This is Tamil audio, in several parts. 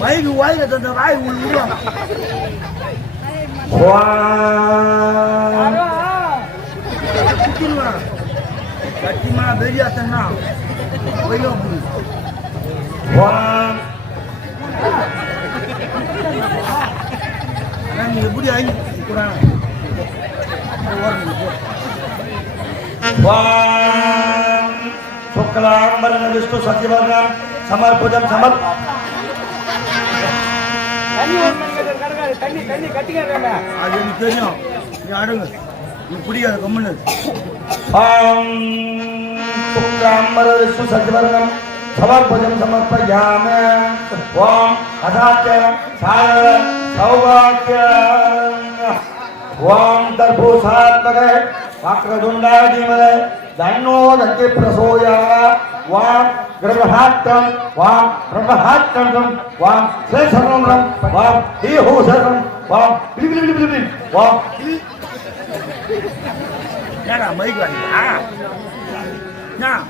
மைக்கு வாயில தந்த வாய் விடுவாங்க. கட்டிமா பெரியாத்தன்னா எப்படி ஆகி शुक्लांबरं विष्णु सत्यवर्णं समर्पुजं समर्प தண்ணி கட்டிக்காரங்க அது எனக்கு தெரியும். நீ அடுங்க, நீ பிடிக்காத கம்முன்னு. शुक्लांबरं विष्णु सत्यवर्णं समर्पुजं समर्पयामि. ओम अदात्य सार सौभाग्य ओम दर्भोसात्मके वक्रतुंडादिमले धन्नो दन्ति प्रसोया वां ग्रहहात्रं वां ब्रह्महात्रं वां श्रेष्ठं वां देहोसरं वां बिलिबिलिबिलिबिलि वां என்னடா மைக் வாங்கியா? நான்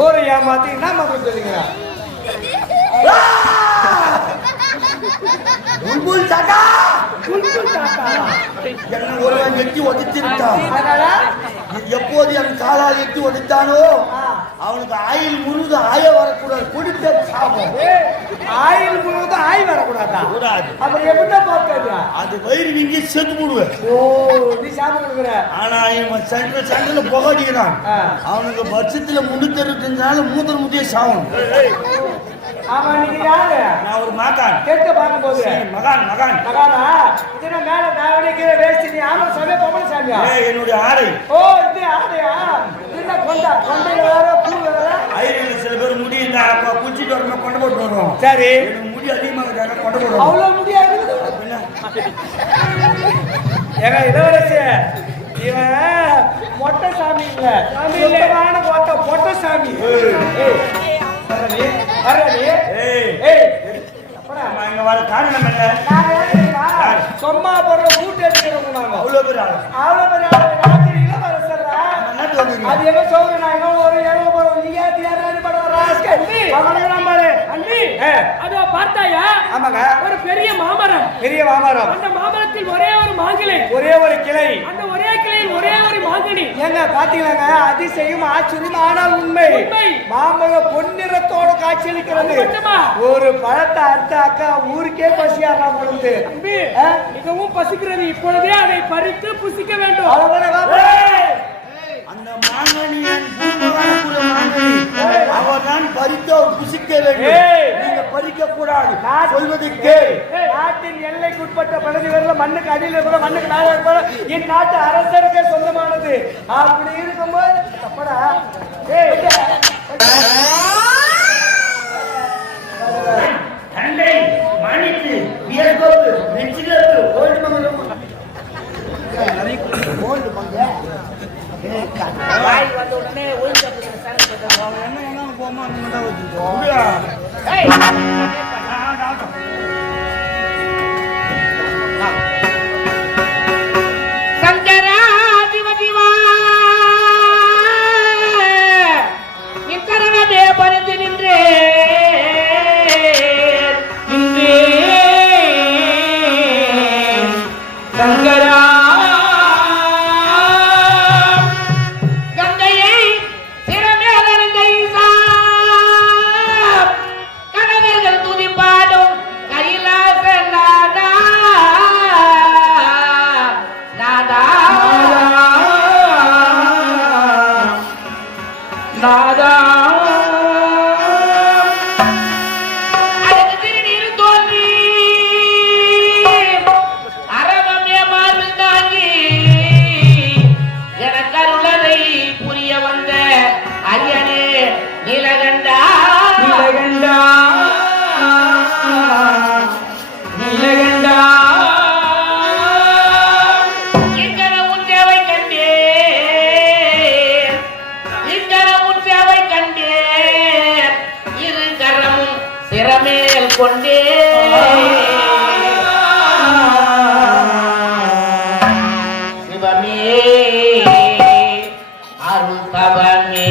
ஒரு ஏமாத்தி என்ன மாதிரி சொல்லுங்க? புல்புல் தாத்தா என்ன ஒருவன் எட்டி ஒதித்திருந்தான். எப்போது என் காலால் எட்டி ஒதித்தானோ அவனுக்கு ஆயில் முழுது ஆய வரக்கூடாது. குடித்த சாபம். ஆயில் முழுவதும் ஆய் வரக்கூடாதா? கூடாது. அப்புறம் எப்படிதான் பார்க்காது? அது வயிறு நீங்க செத்து போடுவேன். ஓ, நீ சாப்பிட கொடுக்குற. ஆனா இவன் சண்டல புகடிக்கிறான். அவனுக்கு வருஷத்துல 365 நாள் மூத்தர் முட்டிய சாவம். ஆமா, நீங்க யாரு? நான் ஒரு மகான். கேட்க பார்க்கும்போது மகான் மகானா? இதுனா மேல தாவணி கீழே வேஸ்ட். நீ ஆமா சாமியா பொம்பளை சாமியா? என்னுடைய ஆடை. ஓ, இது ஆடையா? என்ன கொண்டையில வேற பூ வேற? ஐரியில் சில பேர் முடி இந்த குச்சிட்டு வரணும் கொண்டு போட்டு வருவோம். சரி, எனக்கு முடி அதிகமாக கொண்டு போடுவோம். அவ்வளவு முடியாது. ஏங்க இளவரசி, இவன் மொட்டை சாமி இல்ல, சுத்தமான பொட்டை சாமி. இங்க வர காரணம் என்ன? சும்மா போடுற கூட்டு எடுக்கிறவங்க நாங்க. அவ்வளவு பேர் ஆளு. அவ்வளவு பெரிய ராத்திரி இளவரசர். அது என்ன சொல்ற? நாங்க ஒரு ஏழு போறோம். நீங்க யாரு படம் ராஸ்கல் அண்ணி அதோ பார்த்தாயா? ஆமாங்க. ஒரு பெரிய மாமரம். பெரிய மாமரம். அந்த மாமரத்தில் ஒரே ஒரு மாங்கிளை, ஒரே ஒரு கிளை. அந்த ஒரே கிளையில் ஒரே ஒரு மாங்கனி. ஏங்க பாத்தீங்களாங்க? அதிசயம் ஆச்சரியம் ஆனால் உண்மை. மாமரம் பொன்னிறத்தோடு காட்சியளிக்கிறது. ஒரு பழத்தை அறுத்தாக்கா ஊருக்கே பசியாரா பொழுது. மிகவும் பசிக்கிறது. இப்பொழுதே அதை பறித்து புசிக்க வேண்டும். அந்த மாங்கனி அவர்தான் பறித்து புசிக்க வேண்டும். நீங்க பறிக்க கூடாது. சொல்வதற்கு நாட்டின் எல்லைக்குட்பட்ட பகுதிகளில் மண்ணுக்கு அடியில் கூட மண்ணுக்கு மேல இந்நாட்டு அரசருக்கே சொந்தமானது. அப்படி இருக்கும்போது தப்படா தண்டை மணிக்கு வியர்கோப்பு நெச்சிலப்பு ஓல்டு மங்கலம் ஓல்டு மங்க வாய் வந்த உடனே ஒயிட் என்ன போமா அந்த துதி சிவமே அருள் தவமே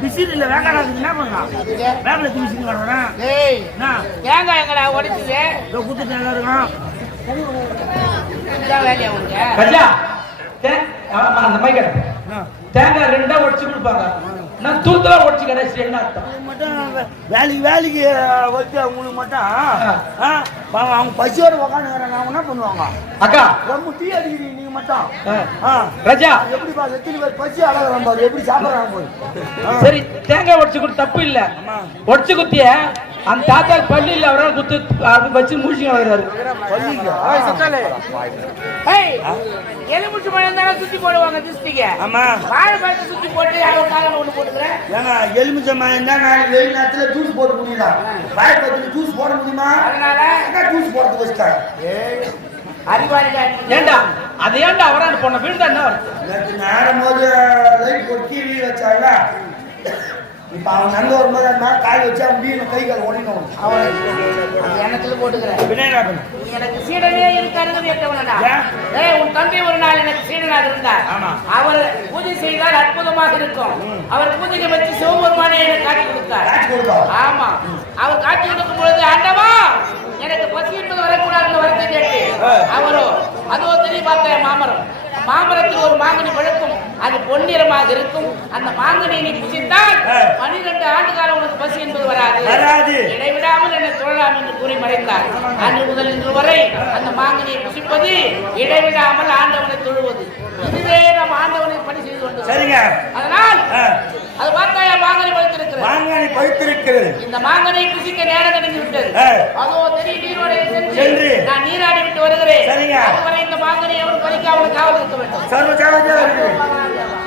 விசிறில வேகாடாது என்ன பண்ணலாம் வேகல விசிறி வரணும் ஏய் தேங்காய் எங்கடா உடைச்சது குத்து தேங்காய் இருக்கும் வேலையா உங்க கஜா அந்த மைக் தேங்காய் ரெண்டா உடைச்சு கொடுப்பாங்க நான் தூத்தலா உடைச்சு கடைசி என்ன அர்த்தம் மட்டும் வேலைக்கு வச்சு அவங்களுக்கு மட்டும் அவங்க பசியோட உக்காந்துக்கிறாங்க அவங்க என்ன பண்ணுவாங்க அக்கா ரொம்ப டீ அடிக்கிறீங்க நீங்க மட்டும் ராஜா எப்படி பாரு எத்தனை பேர் பசி அழகாம் பாரு எப்படி சாப்பிடுறாங்க போய் சரி தேங்காய் உடைச்சு கொடுத்து தப்பு இல்ல உடைச்சு குத்திய அந்த தாத்தா பள்ளி இல்ல அவரால் குத்து அது வச்சு முடிச்சு வர்றாரு எலுமிச்சு பழம் தானே சுத்தி போடுவாங்க திருஷ்டிக்கு ஆமா வாழைப்பழத்தை சுத்தி போட்டு அவங்க காலம் ஒண்ணு போட்டுக்கிறேன் ஏன்னா எலுமிச்சம் என்ன நான் வெயில் நேரத்துல ஜூஸ் போட முடியல வாழைப்பழத்துல ஜூஸ் போட முடியுமா அதனால என்ன ஜூஸ் போடுறது வச்சுட்டாங்க அறிவாளியா ஏண்டா அது ஏண்டா அவரால் போன வீடு தான் என்ன வருது நேற்று நேரம் போது லைட் ஒரு டிவி வச்சாங்க இப்ப அவன் நல்ல ஒரு மாதிரி இருந்தா காய் வச்சு அவன் வீண கை கால் உடைக்கணும் அவன் எண்ணத்துல போட்டுக்கிறேன் விநாயகர் எனக்கு சீடனே இருக்காருன்னு ஏற்றவனடா உன் தந்தை ஒரு நாள் எனக்கு சீடனாக இருந்தார் அவர் பூஜை செய்தால் அற்புதமாக இருக்கும் அவர் பூஜையை வச்சு சிவபெருமானே எனக்கு காட்சி கொடுத்தார் ஆமா அவர் காட்சி கொடுக்கும் பொழுது ஆண்டவா எனக்கு பசி என்பது வரக்கூடாதுன்னு வரத்தை கேட்டு அவரோ அதோ தெரிய பார்த்த மாமரத்தில் ஒரு மாங்கனி பழுக்கும் அது பொன்னிறமாக இருக்கும் அந்த மாங்கனியை நீ புசித்தால் 12 ஆண்டு காலம் உனக்கு பசி என்பது வராது இடைவிடாமல் என்னை தொழலாம் என்று கூறி மறைந்தார் அன்று முதல் இன்று வரை அந்த மாங்கனியை புசிப்பது இடைவிடாமல் ஆண்டவனை தொழுவது இதுவே நம்ம ஆண்டவனை பணி செய்து கொண்டு சரிங்க அதனால் அது பார்த்தாயா மாங்கனி பழுத்திருக்கிறது இந்த மாங்கனியை புசிக்க நேரம் கிடைந்து விட்டது அதோ தெரிய நீரோடை சென்று நான் நீராடி விட்டு வருகிறேன் அதுவரை இந்த மாங்கனியை அவன் பறிக்காமல் காவல் இருக்க வேண்டும்